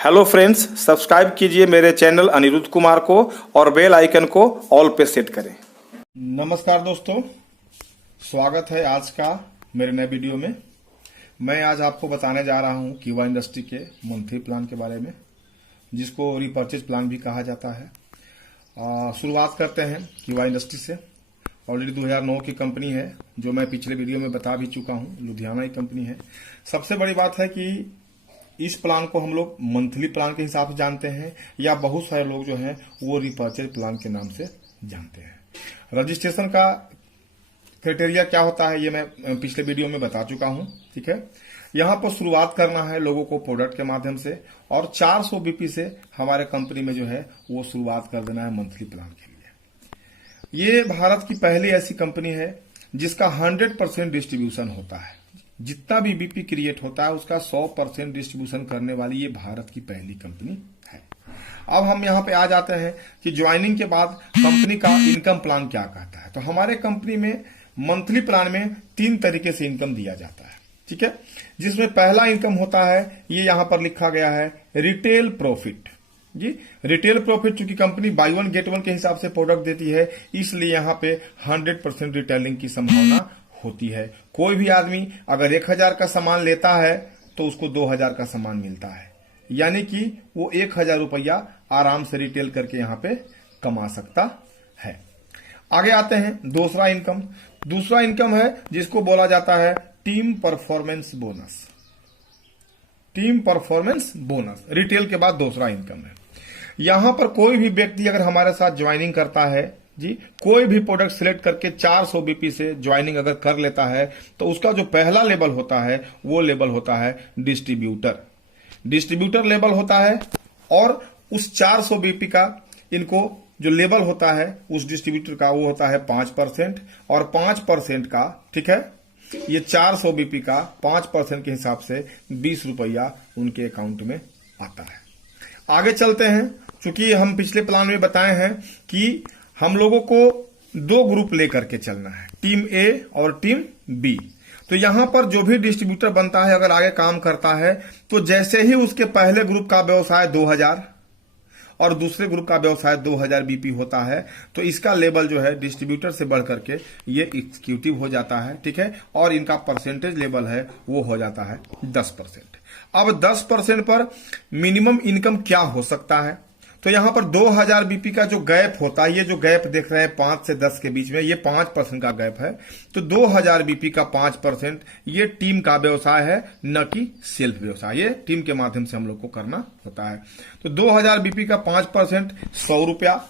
Hello friends, subscribe कीजिए मेरे channel Anirudh Kumar को और बेल आइकन को ऑल पे सेट करें। नमस्कार दोस्तों, स्वागत है आज का मेरे नए वीडियो में। मैं आज आपको बताने जा रहा हूं कीवा इंडस्ट्री के मंथली प्लान के बारे में, जिसको रिपर्चेज प्लान भी कहा जाता है। शुरुआत करते हैं कीवा इंडस्ट्री से। ऑलरेडी 2009 की कंपनी है, जो मैं पिछले वीडियो में बता भी चुका हूं। लुधियाना की कंपनी है। सबसे बड़ी बात है कि इस प्लान को हम लोग मंथली प्लान के हिसाब से जानते हैं, या बहुत सारे लोग जो हैं वो रिपर्चेज प्लान के नाम से जानते हैं। रजिस्ट्रेशन का क्राइटेरिया क्या होता है ये मैं पिछले वीडियो में बता चुका हूं। ठीक है, यहां पर शुरुआत करना है लोगों को प्रोडक्ट के माध्यम से, और 400 बीपी से हमारे कंपनी में जो है वो शुरुआत कर देना है मंथली प्लान के लिए। ये भारत की पहली ऐसी कंपनी है जिसका 100% डिस्ट्रीब्यूशन होता है। जितना भी बीपी क्रिएट होता है उसका 100% डिस्ट्रीब्यूशन करने वाली ये भारत की पहली कंपनी है। अब हम यहाँ पे आ जाते हैं कि ज्वाइनिंग के बाद कंपनी का इनकम प्लान क्या कहता है। तो हमारे कंपनी में मंथली प्लान में 3 तरीके से इनकम दिया जाता है। ठीक है, जिसमें पहला इनकम होता है, ये यहां पर लिखा गया है, रिटेल प्रॉफिट। जी, रिटेल प्रॉफिट, चूंकि company by one get one के हिसाब से प्रोडक्ट देती है, इसलिए यहाँ पे 100% रिटेलिंग की संभावना होती है। कोई भी आदमी अगर 1000 का सामान लेता है तो उसको 2000 का सामान मिलता है, यानी कि वो 1000 रुपया आराम से रिटेल करके यहाँ पे कमा सकता है। आगे आते हैं दूसरा इनकम। दूसरा इनकम है जिसको बोला जाता है team performance bonus. Team performance bonus retail के बाद दूसरा इनकम है। यहां पर कोई भी व्यक्ति अगर हमारे साथ ज्वाइनिंग करता है, जी, कोई भी प्रोडक्ट सिलेक्ट करके 400 बीपी से ज्वाइनिंग अगर कर लेता है, तो उसका जो पहला लेवल होता है वो लेवल होता है डिस्ट्रीब्यूटर। डिस्ट्रीब्यूटर लेवल होता है, और उस 400 बीपी का इनको जो लेवल होता है उस डिस्ट्रीब्यूटर का वो होता है 5%, और 5% का, ठीक है, ये 400 बीपी का 5% के हिसाब से 20 रुपया उनके अकाउंट में आता है। आगे चलते हैं। चूंकि हम पिछले प्लान में बताए हैं कि हम लोगों को 2 ग्रुप लेकर के चलना है, टीम ए और टीम बी। तो यहां पर जो भी डिस्ट्रीब्यूटर बनता है, अगर आगे काम करता है, तो जैसे ही उसके पहले ग्रुप का व्यवसाय 2000 और दूसरे ग्रुप का व्यवसाय 2000 बीपी होता है, तो इसका लेवल जो है डिस्ट्रीब्यूटर से बढ़ करके ये एग्जीक्यूटिव हो जाता है। ठीक है, और इनका परसेंटेज लेवल है वो हो जाता है 10%। अब 10% पर मिनिमम इनकम क्या हो सकता है, तो यहां पर 2000 बीपी का जो गैप होता है, ये जो गैप देख रहे हैं 5 से 10 के बीच में, ये 5% का गैप है। तो 2000 बीपी का 5% ये टीम का व्यवसाय है, न कि सेल्फ व्यवसाय। ये टीम के माध्यम से हम लोग को करना होता है। तो 2000 बीपी का 5% 100 रुपया,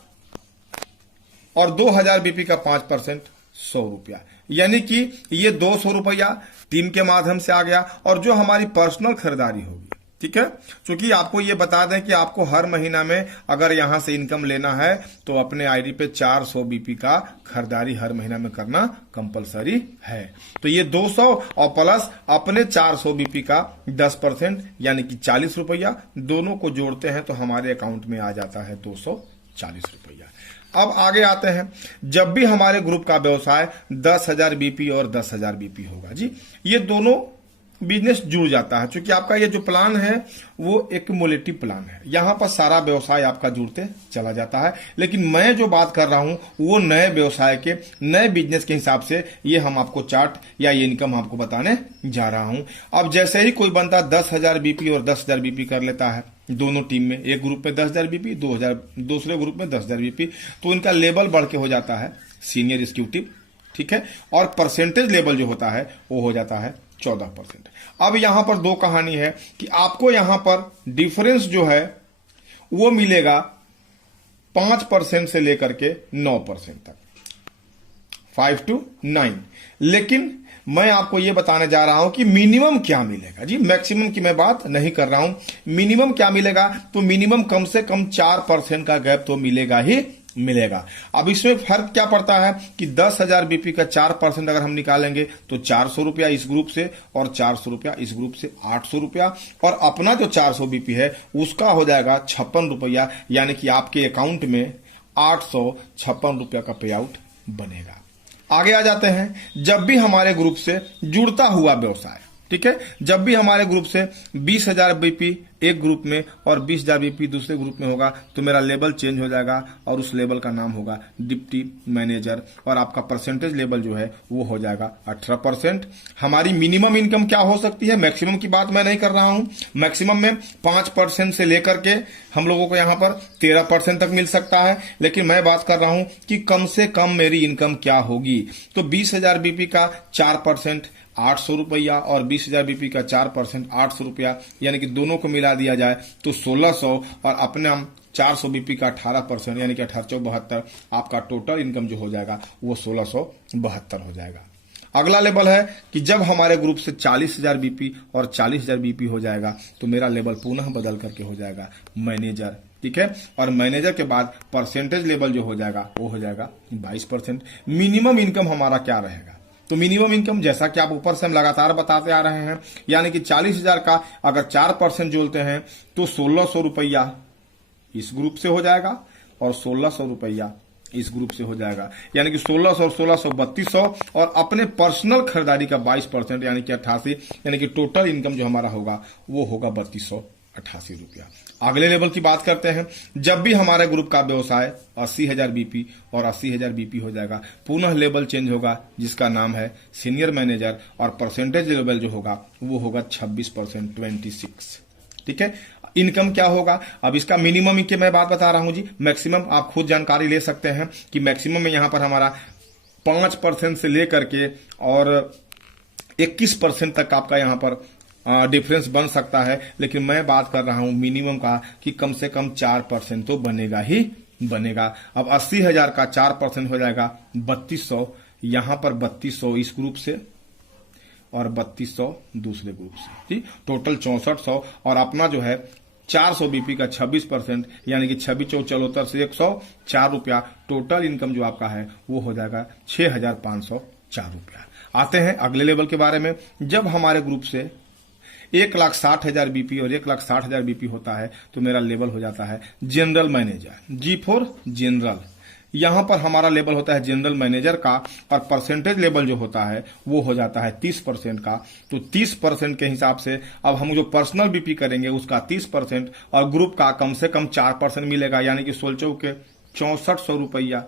और 2000 बीपी का 5% 100 रुपया, यानी कि ये 200 रुपया टीम के माध्यम से आ गया। और जो हमारी पर्सनल खरीदारी होगी, ठीक है, क्योंकि आपको ये बता दें कि आपको हर महीना में अगर यहां से इनकम लेना है तो अपने आईडी पे 400 बीपी का खरीदारी हर महीना में करना कंपलसरी है। तो ये 200 और प्लस अपने 400 बीपी का 10% यानी कि 40 रुपया, दोनों को जोड़ते हैं तो हमारे अकाउंट में आ जाता है 240 रुपया। अब आगे आते हैं, जब भी हमारे ग्रुप का व्यवसाय 10,000 बीपी और 10,000 बीपी होगा, जी, ये दोनों बिजनेस जुड़ जाता है। क्योंकि आपका ये जो प्लान है वो एक्युमुलेटिव प्लान है, यहां पर सारा व्यवसाय आपका जुड़ते चला जाता है। लेकिन मैं जो बात कर रहा हूं वो नए व्यवसाय के, नए बिजनेस के हिसाब से ये हम आपको चार्ट या ये इनकम आपको बताने जा रहा हूं। अब जैसे ही कोई बंदा 10,000 बीपी और 10,000 बीपी कर लेता है दोनों टीम में, एक ग्रुप में 10,000 बीपी, दूसरे ग्रुप में 10,000 बीपी, तो इनका लेवल बढ़ के हो जाता है सीनियर एग्जीक्यूटिव। ठीक है, और परसेंटेज लेवल जो होता है वो हो जाता है 14%। अब यहां पर 2 कहानी है कि आपको यहां पर डिफरेंस जो है वो मिलेगा 5% से लेकर के 9% तक, 5 to 9। लेकिन मैं आपको ये बताने जा रहा हूं कि मिनिमम क्या मिलेगा। जी, मैक्सिमम की मैं बात नहीं कर रहा हूं, मिनिमम क्या मिलेगा। तो मिनिमम कम से कम 4% का गैप तो मिलेगा ही मिलेगा। अब इसमें फर्क क्या पड़ता है कि 10,000 बीपी का 4% अगर हम निकालेंगे तो 400 रुपया इस ग्रुप से, और 400 रुपया इस ग्रुप से 800 रुपया, और अपना जो 400 बीपी है उसका हो जाएगा 56 रुपया, यानी कि आपके अकाउंट में 856 रुपया का पे आउट बनेगा। आगे आ जाते हैं, जब भी हमारे ग्रुप से जुड़ता हुआ व्यवसाय, ठीक है, जब भी हमारे ग्रुप से 20,000 बीपी एक ग्रुप में और 20,000 बीपी दूसरे ग्रुप में होगा तो मेरा लेवल चेंज हो जाएगा और उस लेवल का नाम होगा डिप्टी मैनेजर और आपका परसेंटेज लेवल जो है वो हो जाएगा 18%। हमारी मिनिमम इनकम क्या हो सकती है, मैक्सिमम की बात मैं नहीं कर रहा हूं। मैक्सिमम में 5% से लेकर के हम लोगों को यहां पर 13% तक मिल सकता है, लेकिन मैं बात कर रहा हूं कि कम से कम मेरी इनकम क्या होगी। तो 20,000 बीपी का 4% 800 रुपया और 20,000 बीपी का 4% 800 रुपया, यानी कि दोनों को मिला दिया जाए तो 1600 और अपना 400 बीपी का 18% यानी कि 1872 आपका टोटल इनकम जो हो जाएगा वो 1672 हो जाएगा। अगला लेवल है कि जब हमारे ग्रुप से 40,000 बीपी और 40,000 बीपी हो जाएगा तो मेरा लेवल पुनः बदल करके हो जाएगा मैनेजर, ठीक है। और मैनेजर के बाद परसेंटेज लेवल जो हो जाएगा वो हो जाएगा 22%। मिनिमम इनकम हमारा क्या रहेगा, तो मिनिमम इनकम जैसा कि आप ऊपर से हम लगातार बताते आ रहे हैं, यानी कि 40,000 का अगर 4% जोड़ते हैं तो 1600 रुपया इस ग्रुप से हो जाएगा और 1600 रुपया इस ग्रुप से हो जाएगा, यानी कि 1600 और 1600 3200 और अपने पर्सनल खरीदारी का 22% यानी कि 88, यानी कि टोटल इनकम जो हमारा होगा वो होगा 3288 रुपया। अगले लेवल की बात करते हैं, जब भी हमारे ग्रुप का व्यवसाय 80,000 बीपी और 80,000 बीपी हो जाएगा पुनः लेवल चेंज होगा जिसका नाम है सीनियर मैनेजर और परसेंटेज लेवल जो होगा वो होगा 26% 26, ठीक है। इनकम क्या होगा, अब इसका मिनिमम की मैं बात बता रहा हूं जी, मैक्सिमम आप खुद जानकारी ले सकते हैं कि मैक्सिमम में यहां पर हमारा 5% से लेकर के और 21% तक आपका यहां पर डिफरेंस बन सकता है, लेकिन मैं बात कर रहा हूं मिनिमम का कि कम से कम 4% तो बनेगा ही बनेगा। अब 80,000 का 4% हो जाएगा 3200, यहां पर 3200 इस ग्रुप से और 3200 दूसरे ग्रुप से, ठीक, टोटल 6400 और अपना जो है 400 बीपी का 26% यानी कि 26 से 104 रुपया टोटल इनकम जो आपका है वो हो जाएगा 6,504 रुपया। आते हैं अगले लेवल के बारे में, जब हमारे ग्रुप से 1,60,000 बीपी और 1,60,000 बीपी होता है तो मेरा लेवल हो जाता है general manager, G for general. यहां पर हमारा लेवल होता है जनरल मैनेजर का और परसेंटेज लेवल जो होता है वो हो जाता है 30% का। तो 30% के हिसाब से अब हम जो पर्सनल बीपी करेंगे उसका 30% और ग्रुप का कम से कम 4% मिलेगा, यानी कि 16 के 6400 रुपया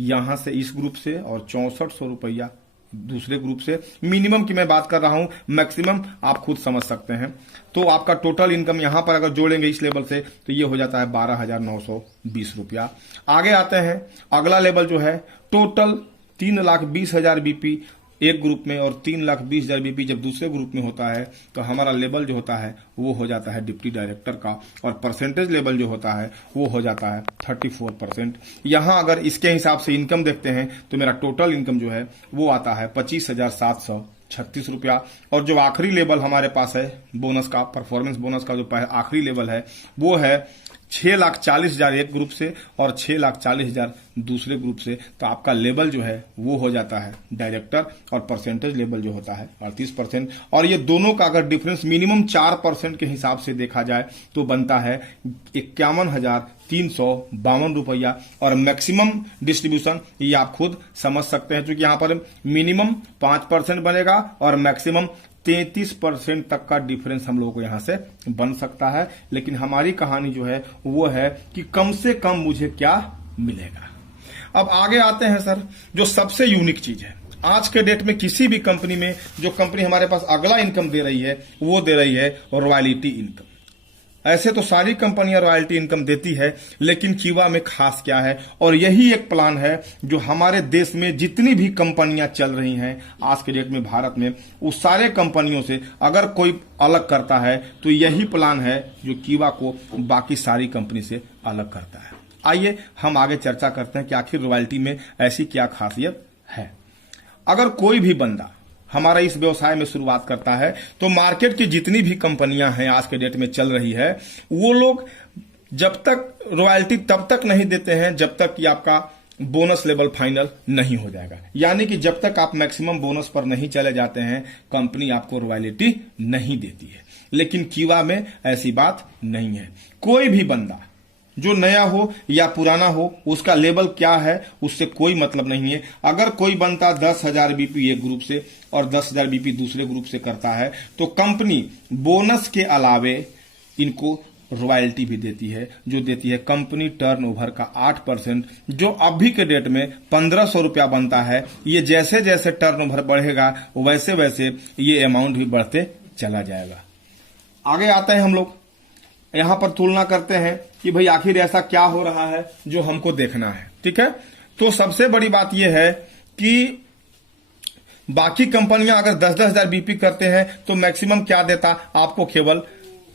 यहां से इस ग्रुप से और 6400 रुपया दूसरे ग्रुप से। मिनिमम की मैं बात कर रहा हूं, मैक्सिमम आप खुद समझ सकते हैं। तो आपका टोटल इनकम यहां पर अगर जोड़ेंगे इस लेवल से तो ये हो जाता है 12,920 रुपया। आगे आते हैं, अगला लेवल जो है टोटल 3,20,000 बीपी एक ग्रुप में और 3,20,000 बीपी जब दूसरे ग्रुप में होता है तो हमारा लेवल जो होता है वो हो जाता है डिप्टी डायरेक्टर का और परसेंटेज लेवल जो होता है वो हो जाता है 34%। यहां अगर इसके हिसाब से इनकम देखते हैं तो मेरा टोटल इनकम जो है वो आता है 25,736 रुपया। और जो आखिरी लेवल हमारे पास है बोनस का, परफॉर्मेंस बोनस का जो आखिरी लेवल है वो है 6,40,000 एक ग्रुप से और 6,40,000 दूसरे ग्रुप से। तो आपका लेवल जो है वो हो जाता है डायरेक्टर और परसेंटेज लेवल जो होता है 38%। और ये दोनों का अगर डिफरेंस मिनिमम 4% के हिसाब से देखा जाए तो बनता है 51,352 रुपया और मैक्सिमम डिस्ट्रीब्यूशन ये आप खुद समझ सकते हैं, क्योंकि यहां पर मिनिमम 5% बनेगा और मैक्सिमम 33% तक का डिफरेंस हम लोगों को यहां से बन सकता है। लेकिन हमारी कहानी जो है वो है कि कम से कम मुझे क्या मिलेगा। अब आगे आते हैं सर, जो सबसे यूनिक चीज है आज के डेट में किसी भी कंपनी में, जो कंपनी हमारे पास अगला इनकम दे रही है वो दे रही है रॉयल्टी इनकम। ऐसे तो सारी कंपनियां रॉयल्टी इनकम देती है, लेकिन कीवा में खास क्या है, और यही एक प्लान है जो हमारे देश में जितनी भी कंपनियां चल रही हैं आज के डेट में भारत में, उस सारे कंपनियों से अगर कोई अलग करता है तो यही प्लान है जो कीवा को बाकी सारी कंपनी से अलग करता है। आइए हम आगे चर्चा करते हैं कि आखिर रॉयल्टी में ऐसी क्या खासियत है। अगर कोई भी बंदा हमारा इस व्यवसाय में शुरुआत करता है तो मार्केट की जितनी भी कंपनियां हैं आज के डेट में चल रही है, वो लोग जब तक रॉयल्टी तब तक नहीं देते हैं जब तक कि आपका बोनस लेवल फाइनल नहीं हो जाएगा। यानी कि जब तक आप मैक्सिमम बोनस पर नहीं चले जाते हैं कंपनी आपको रॉयल्टी नहीं देती है। लेकिन कीवा में ऐसी बात नहीं है। कोई भी बंदा जो नया हो या पुराना हो, उसका लेवल क्या है उससे कोई मतलब नहीं है। अगर कोई बंदा 10,000 बीपी एक ग्रुप से और 10,000 बीपी दूसरे ग्रुप से करता है तो कंपनी बोनस के अलावे इनको रॉयल्टी भी देती है, जो देती है कंपनी टर्नओवर का 8%, जो अभी के डेट में 1500 रुपया बनता है। ये जैसे जैसे टर्नओवर बढ़ेगा वैसे वैसे ये अमाउंट भी बढ़ते चला जाएगा। आगे आते हैं हम लोग, यहां पर तुलना करते हैं कि भाई आखिर ऐसा क्या हो रहा है जो हमको देखना है। ठीक है, तो सबसे बड़ी बात यह है कि बाकी कंपनियां अगर 10-10 हजार बीपी करते हैं तो मैक्सिमम क्या देता, आपको केवल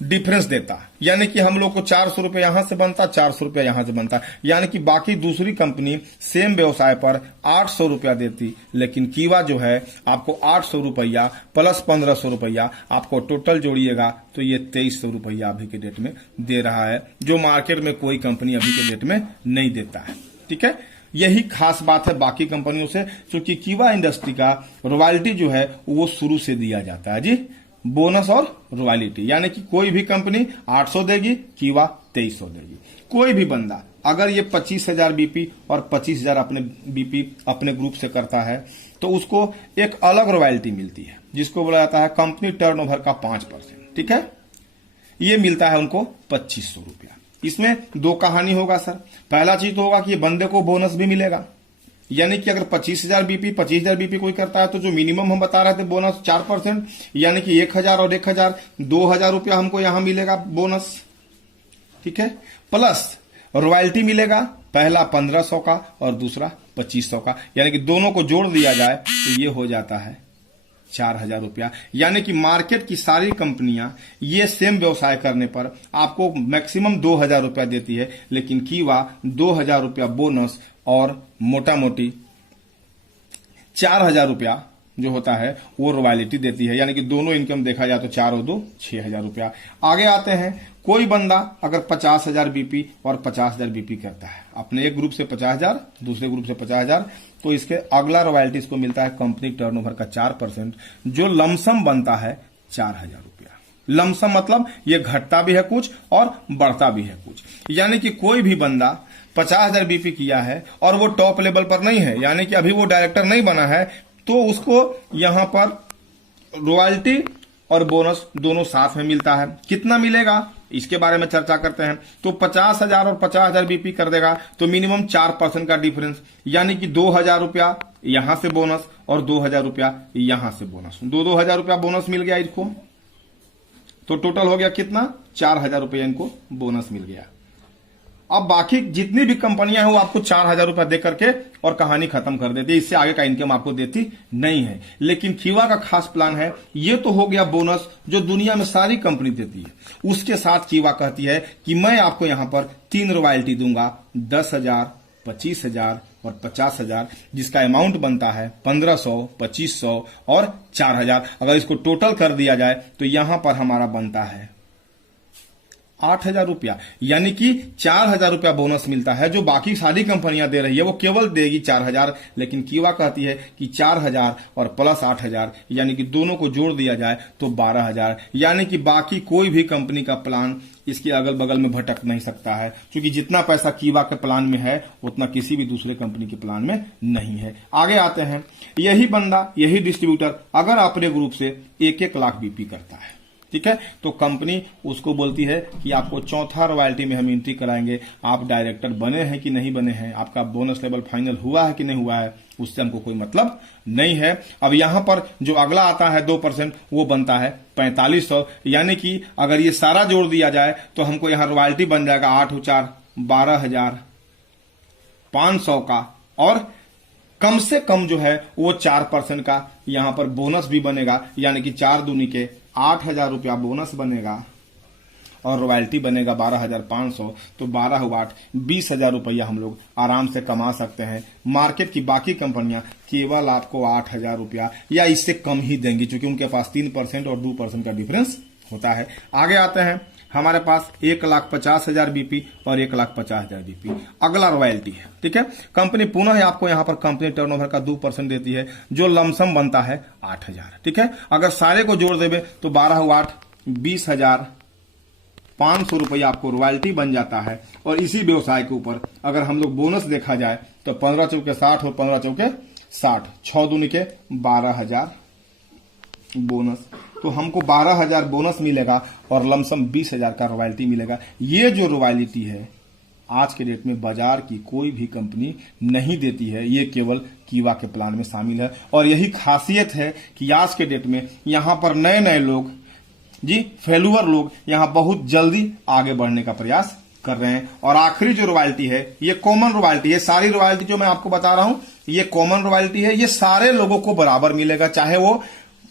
डिफरेंस देता, यानी कि हम लोग को 400 रुपये यहां से बनता, 400 रुपया यहां से बनता, यानी कि बाकी दूसरी कंपनी सेम व्यवसाय पर 800 रुपया देती, लेकिन कीवा जो है आपको 800 रुपया प्लस 1500 रुपया, आपको टोटल जोड़िएगा तो ये 2300 रुपया अभी के डेट में दे रहा है, जो मार्केट में कोई कंपनी अभी के डेट में नहीं देता है। ठीक है, यही खास बात है बाकी कंपनियों से, क्योंकि कीवा इंडस्ट्री का रॉयल्टी जो है वो शुरू से दिया जाता है जी, बोनस और रॉयल्टी, यानी कि कोई भी कंपनी 800 देगी, कीवा 2300 देगी। कोई भी बंदा अगर ये 25,000 बीपी और 25,000 अपने बीपी अपने ग्रुप से करता है तो उसको एक अलग रॉयल्टी मिलती है, जिसको बोला जाता है कंपनी टर्नओवर का 5%। ठीक है, ये मिलता है उनको 2500 रुपया। इसमें दो कहानी होगा सर। पहला चीज तो होगा कि ये बंदे को बोनस भी मिलेगा, यानी कि अगर 25,000 बीपी 25,000 बीपी कोई करता है तो जो मिनिमम हम बता रहे थे बोनस 4%, यानी कि 1,000 और 1,000 2,000 रुपया हमको यहां मिलेगा बोनस। ठीक है, प्लस रॉयल्टी मिलेगा, पहला 1500 का और दूसरा 2500 का, यानी कि दोनों को जोड़ दिया जाए तो ये हो जाता है 4,000 रुपया। यानी कि मार्केट की सारी कंपनियां ये सेम व्यवसाय करने पर आपको मैक्सिमम 2,000 रुपया देती है, लेकिन कीवा 2,000 रुपया बोनस और मोटा मोटी 4,000 रुपया जो होता है वो रॉयल्टी देती है, यानी कि दोनों इनकम देखा जाए तो 4 और 2 6,000 रुपया। आगे आते हैं, कोई बंदा अगर 50,000 बीपी और 50,000 बीपी करता है, अपने एक ग्रुप से 50,000 दूसरे ग्रुप से 50,000, तो इसके अगला रॉयल्टी इसको मिलता है कंपनी टर्नओवर का 4%, जो लमसम बनता है 4,000 रुपया। लमसम मतलब ये घटता भी है कुछ और बढ़ता भी है कुछ, यानी कि कोई भी बंदा 50,000 बीपी किया है और वो टॉप लेवल पर नहीं है, यानी कि अभी वो डायरेक्टर नहीं बना है, तो उसको यहां पर रॉयल्टी और बोनस दोनों साथ में मिलता है। कितना मिलेगा इसके बारे में चर्चा करते हैं। तो 50,000 और 50,000 बीपी कर देगा तो मिनिमम 4% का डिफरेंस, यानी कि 2,000 रुपया यहां से बोनस और 2,000 रुपया यहां से बोनस, 2,000 रुपया बोनस मिल गया इसको, तो टोटल हो गया कितना, 4,000 रुपया इनको बोनस मिल गया। अब बाकी जितनी भी कंपनियां हैं वो आपको 4,000 रुपया दे करके और कहानी खत्म कर देती है, इससे आगे का इनकम आपको देती नहीं है। लेकिन कीवा का खास प्लान है, ये तो हो गया बोनस जो दुनिया में सारी कंपनी देती है, उसके साथ कीवा कहती है कि मैं आपको यहां पर 3 रॉयल्टी दूंगा, 10,000, 25,000 और 50,000, जिसका अमाउंट बनता है 1,500, 2,500 और 4,000। अगर इसको टोटल कर दिया जाए तो यहां पर हमारा बनता है 8,000 रुपया, यानी कि 4,000 रुपया बोनस मिलता है, जो बाकी सारी कंपनियां दे रही है वो केवल देगी 4,000, लेकिन कीवा कहती है कि 4,000 और प्लस 8,000, यानी कि दोनों को जोड़ दिया जाए तो 12,000, यानी कि बाकी कोई भी कंपनी का प्लान इसके अगल बगल में भटक नहीं सकता है, क्योंकि जितना पैसा कीवा के प्लान में है उतना किसी भी दूसरे कंपनी के प्लान में नहीं है। आगे आते हैं, यही बंदा यही डिस्ट्रीब्यूटर अगर अपने ग्रुप से 1-1 लाख बीपी करता है, ठीक है, तो कंपनी उसको बोलती है कि आपको चौथा रॉयल्टी में हम एंट्री कराएंगे, आप डायरेक्टर बने हैं कि नहीं बने हैं, आपका बोनस लेवल फाइनल हुआ है कि नहीं हुआ है, उससे हमको कोई मतलब नहीं है। अब यहां पर जो अगला आता है 2%, वो बनता है 4,500, यानी कि अगर ये सारा जोड़ दिया जाए तो हमको यहां रॉयल्टी बन जाएगा 8,4 12,500 का, और कम से कम जो है वो 4% का यहां पर बोनस भी बनेगा, यानी कि 4 दूनी के 8,000 रुपया बोनस बनेगा और रॉयल्टी बनेगा 12,500, तो 12 20,000 रुपया हम लोग आराम से कमा सकते हैं। मार्केट की बाकी कंपनियां केवल आपको 8,000 रुपया या इससे कम ही देंगी, क्योंकि उनके पास 3% और 2% का डिफरेंस होता है। आगे आते हैं, हमारे पास 1,50,000 बीपी और 1,50,000 बीपी अगला रॉयल्टी है, ठीक है। कंपनी पुनः आपको यहां पर कंपनी टर्नओवर का 2% देती है, जो लमसम बनता है 8,000, ठीक है। अगर सारे को जोड़ देवे तो 12 20,500 रुपया आपको रॉयल्टी बन जाता है। और इसी व्यवसाय के ऊपर अगर हम लोग बोनस देखा जाए तो 15 चौके 60 और 15 चौके 60, 6 दूनी के 12,000 बोनस तो हमको 12,000 बोनस मिलेगा और लमसम 20,000 का रॉयल्टी मिलेगा। ये जो रॉयल्टी है आज के डेट में बाजार की कोई भी कंपनी नहीं देती है, ये केवल कीवा के प्लान में शामिल है। और यही खासियत है कि आज के डेट में यहां पर नए नए लोग फेलुअर लोग यहां बहुत जल्दी आगे बढ़ने का प्रयास कर रहे हैं। और आखिरी जो रॉयल्टी है ये कॉमन रॉयल्टी है। सारी रॉयल्टी जो मैं आपको बता रहा हूं ये कॉमन रॉयल्टी है, ये सारे लोगों को बराबर मिलेगा, चाहे वो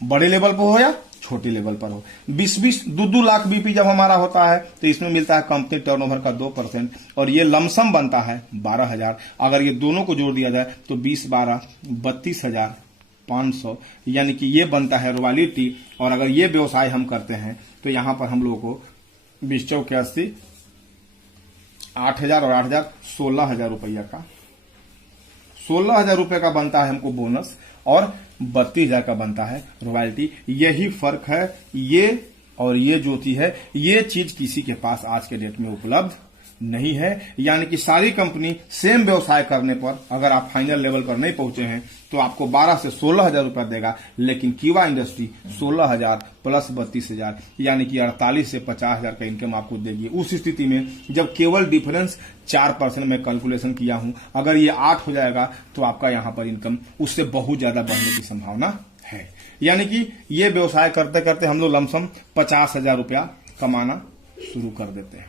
बड़े लेवल पर हो या छोटे लेवल पर हो। 20-20 2-2 लाख बीपी जब हमारा होता है तो इसमें मिलता है कंपनी टर्नओवर का 2% और ये लमसम बनता है 12,000। अगर ये दोनों को जोड़ दिया जाए तो 20-12 32,500 यानी कि ये बनता है रॉयल्टी। और अगर ये व्यवसाय हम करते हैं तो यहां पर हम लोगों को 20-4 8,000 और 8,000 16,000 रुपया का 16,000 रुपये का बनता है हमको बोनस और 32,000 का बनता है रॉयल्टी। यही फर्क है, ये और ये जो चीज है ये चीज किसी के पास आज के डेट में उपलब्ध नहीं है। यानी कि सारी कंपनी सेम व्यवसाय करने पर अगर आप फाइनल लेवल पर नहीं पहुंचे हैं तो आपको 12 से 16,000 रुपया देगा, लेकिन कीवा इंडस्ट्री 16,000 प्लस 32,000 यानी कि 48 से 50,000 का इनकम आपको देगी। उस स्थिति में जब केवल डिफरेंस 4% में कैलकुलेशन किया हूं, अगर ये 8 हो जाएगा तो आपका यहां पर इनकम उससे बहुत ज्यादा बढ़ने की संभावना है। यानी कि ये व्यवसाय करते करते हम लोग लमसम 50,000 रुपया कमाना शुरू कर देते हैं।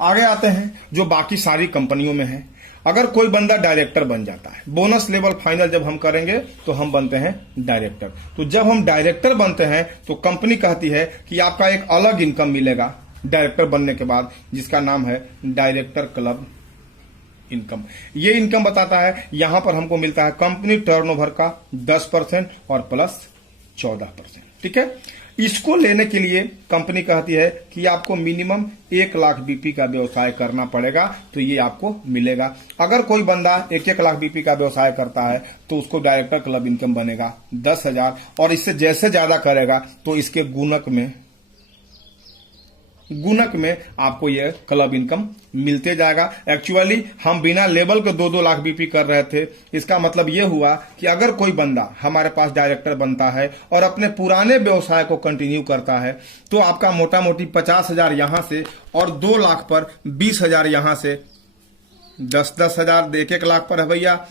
आगे आते हैं जो बाकी सारी कंपनियों में है। अगर कोई बंदा डायरेक्टर बन जाता है, बोनस लेवल फाइनल जब हम करेंगे तो हम बनते हैं डायरेक्टर। तो जब हम डायरेक्टर बनते हैं तो कंपनी कहती है कि आपका एक अलग इनकम मिलेगा डायरेक्टर बनने के बाद, जिसका नाम है डायरेक्टर क्लब इनकम। ये इनकम बताता है यहां पर हमको मिलता है कंपनी टर्नओवर का 10% और प्लस 14%। ठीक है, इसको लेने के लिए कंपनी कहती है कि आपको मिनिमम 1 लाख बीपी का व्यवसाय करना पड़ेगा तो ये आपको मिलेगा। अगर कोई बंदा 1-1 लाख बीपी का व्यवसाय करता है तो उसको डायरेक्टर क्लब इनकम बनेगा 10,000 और इससे जैसे ज्यादा करेगा तो इसके गुणक में आपको ये क्लब इनकम मिलते जाएगा। एक्चुअली हम बिना लेवल के 2-2 लाख बीपी कर रहे थे। इसका मतलब ये हुआ कि अगर कोई बंदा हमारे पास डायरेक्टर बनता है और अपने पुराने व्यवसाय को कंटिन्यू करता है तो आपका मोटा मोटी 50,000 यहां से और 2 लाख पर 20,000 यहां से 10,000 1-1 लाख पर है भैया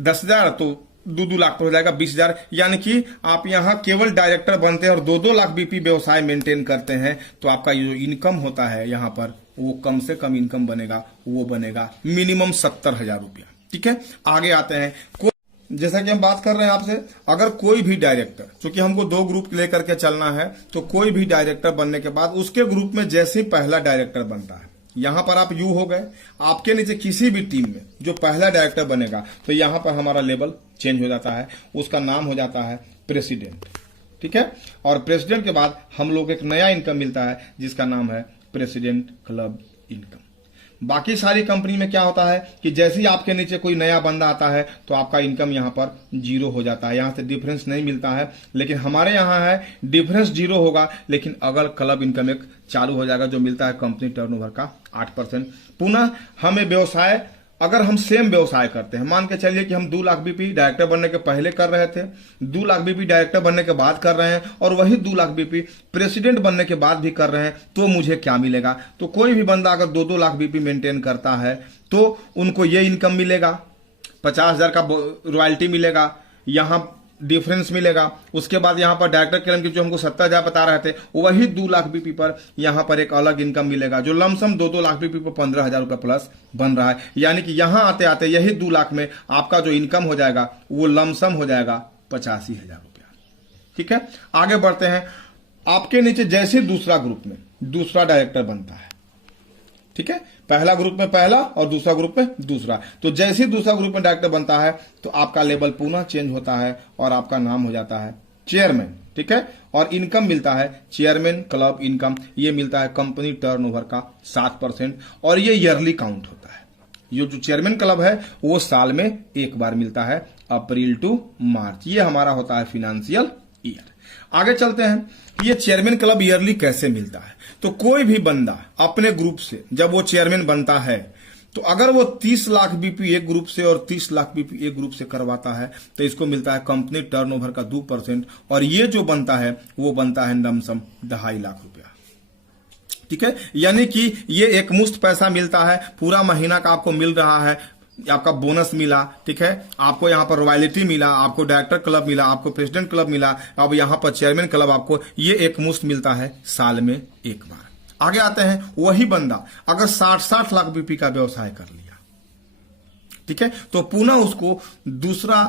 10,000 तो 2-2 लाख पर हो जाएगा 20,000। यानी कि आप यहां केवल डायरेक्टर बनते हैं और 2-2 लाख बीपी व्यवसाय मेंटेन करते हैं तो आपका जो इनकम होता है यहां पर वो कम से कम इनकम बनेगा, वो बनेगा मिनिमम 70,000 रुपया। ठीक है, आगे आते हैं। जैसा कि हम बात कर रहे हैं आपसे, अगर कोई भी डायरेक्टर, क्योंकि हमको 2 ग्रुप लेकर के चलना है, तो कोई भी डायरेक्टर बनने के बाद उसके ग्रुप में जैसे ही पहला डायरेक्टर बनता है, यहां पर आप यू हो गए, आपके नीचे किसी भी टीम में जो पहला डायरेक्टर बनेगा तो यहां पर हमारा लेवल चेंज हो जाता है, उसका नाम हो जाता है प्रेसिडेंट। ठीक है, और प्रेसिडेंट के बाद हम लोग एक नया इनकम मिलता है जिसका नाम है प्रेसिडेंट क्लब इनकम। बाकी सारी कंपनी में क्या होता है कि जैसे ही आपके नीचे कोई नया बंदा आता है तो आपका इनकम यहां पर 0 हो जाता है, यहां से डिफरेंस नहीं मिलता है। लेकिन हमारे यहां है डिफरेंस 0 होगा, लेकिन अगर क्लब इनकम एक चालू हो जाएगा जो मिलता है कंपनी टर्नओवर का 8%। पुनः हमें व्यवसाय, अगर हम सेम व्यवसाय करते हैं, मान के चलिए कि हम 2 लाख बीपी डायरेक्टर बनने के पहले कर रहे थे, 2 लाख बीपी डायरेक्टर बनने के बाद कर रहे हैं और वही 2 लाख बीपी प्रेसिडेंट बनने के बाद भी कर रहे हैं, तो मुझे क्या मिलेगा? तो कोई भी बंदा अगर 2-2 लाख बीपी मेंटेन करता है तो उनको ये इनकम मिलेगा, 50,000 का रॉयल्टी मिलेगा, यहां डिफरेंस मिलेगा। उसके बाद यहां पर डायरेक्टर क्लेम की जो हमको 70,000 बता रहे थे वही 2 लाख बीपी पर यहां पर एक अलग इनकम मिलेगा जो लमसम 2-2 लाख बीपी पर 15,000 रुपए प्लस बन रहा है। यानी कि यहां आते आते यही 2 लाख में आपका जो इनकम हो जाएगा वो लमसम हो जाएगा 85,000 रुपया। ठीक है, आगे बढ़ते हैं। आपके नीचे जैसे दूसरा ग्रुप में दूसरा डायरेक्टर बनता है, ठीक है, पहला ग्रुप में पहला और दूसरा ग्रुप में दूसरा, तो जैसे ही दूसरा ग्रुप में डायरेक्टर बनता है तो आपका लेवल पुनः चेंज होता है और आपका नाम हो जाता है चेयरमैन। ठीक है, और इनकम मिलता है चेयरमैन क्लब इनकम, ये मिलता है कंपनी टर्नओवर का 7% और ये ईयरली काउंट होता है। ये जो चेयरमैन क्लब है वो साल में एक बार मिलता है, अप्रैल टू मार्च, ये हमारा होता है फिनेंशियल ईयर। आगे चलते हैं, ये चेयरमैन क्लब ईयरली कैसे मिलता है? तो कोई भी बंदा अपने ग्रुप से जब वो चेयरमैन बनता है तो अगर वो 30 लाख बीपी एक ग्रुप से और 30 लाख बीपी एक ग्रुप से करवाता है तो इसको मिलता है कंपनी टर्नओवर का 2%, और ये जो बनता है वो बनता है लमसम 2.5 लाख रुपया। ठीक है, यानी कि ये एक मुश्त पैसा मिलता है, पूरा महीना का आपको मिल रहा है, आपका बोनस मिला, ठीक है, आपको यहाँ पर रॉयल्टी मिला, आपको डायरेक्टर क्लब मिला, आपको प्रेसिडेंट क्लब मिला, अब यहाँ पर चेयरमैन क्लब, आपको ये एक मुश्त मिलता है साल में एक बार। आगे आते हैं, वही बंदा अगर 60 लाख बीपी का व्यवसाय कर लिया, ठीक है, तो पुनः उसको दूसरा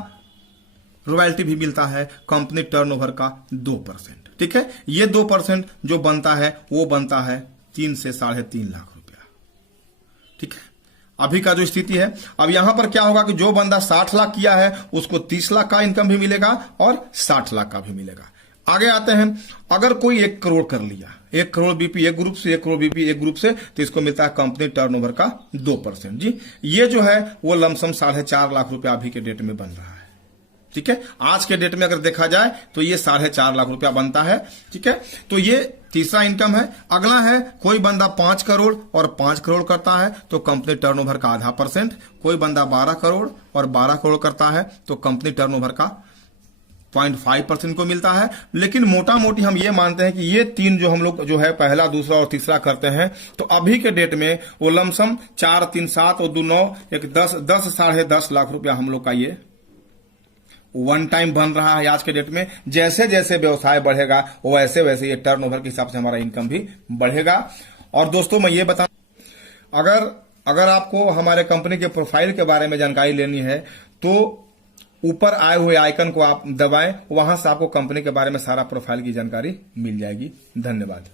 रॉयल्टी भी मिलता है कंपनी टर्नओवर का 2%। ठीक है, ये 2% जो बनता है वो बनता है 3 से 3.5 लाख रुपया। ठीक है, अभी का जो स्थिति है, अब यहां पर क्या होगा कि जो बंदा 60 लाख किया है उसको 30 लाख का इनकम भी मिलेगा और 60 लाख का भी मिलेगा। आगे आते हैं, अगर कोई 1 करोड़ कर लिया, 1 करोड़ बीपी एक ग्रुप से, 1 करोड़ बीपी एक ग्रुप से, तो इसको मिलता है कंपनी टर्नओवर का 2%। जी, ये जो है वो लमसम 4.5 लाख रुपया अभी के डेट में बन रहा है। ठीक है, आज के डेट में अगर देखा जाए तो ये 4.5 लाख रुपया बनता है। ठीक है, तो ये तीसरा इनकम है। अगला है, कोई बंदा 5 करोड़ और 5 करोड़ करता है तो कंपनी टर्नओवर का 0.5%। कोई बंदा 12 करोड़ और 12 करोड़ करता है तो कंपनी टर्नओवर का 0.5% को मिलता है। लेकिन मोटा मोटी हम ये मानते हैं कि ये 3 जो हम लोग जो है पहला, दूसरा और तीसरा करते हैं, तो अभी के डेट में वो लमसम 4, 3, 7 और 2, 9, 10, 10.5 लाख रुपया हम लोग का ये वन टाइम बन रहा है आज के डेट में। जैसे जैसे व्यवसाय बढ़ेगा वैसे वैसे ये टर्नओवर के हिसाब से हमारा इनकम भी बढ़ेगा। और दोस्तों मैं ये बता, अगर आपको हमारे कंपनी के प्रोफाइल के बारे में जानकारी लेनी है तो ऊपर आए हुए आइकन को आप दबाएं, वहां से आपको कंपनी के बारे में सारा प्रोफाइल की जानकारी मिल जाएगी। धन्यवाद।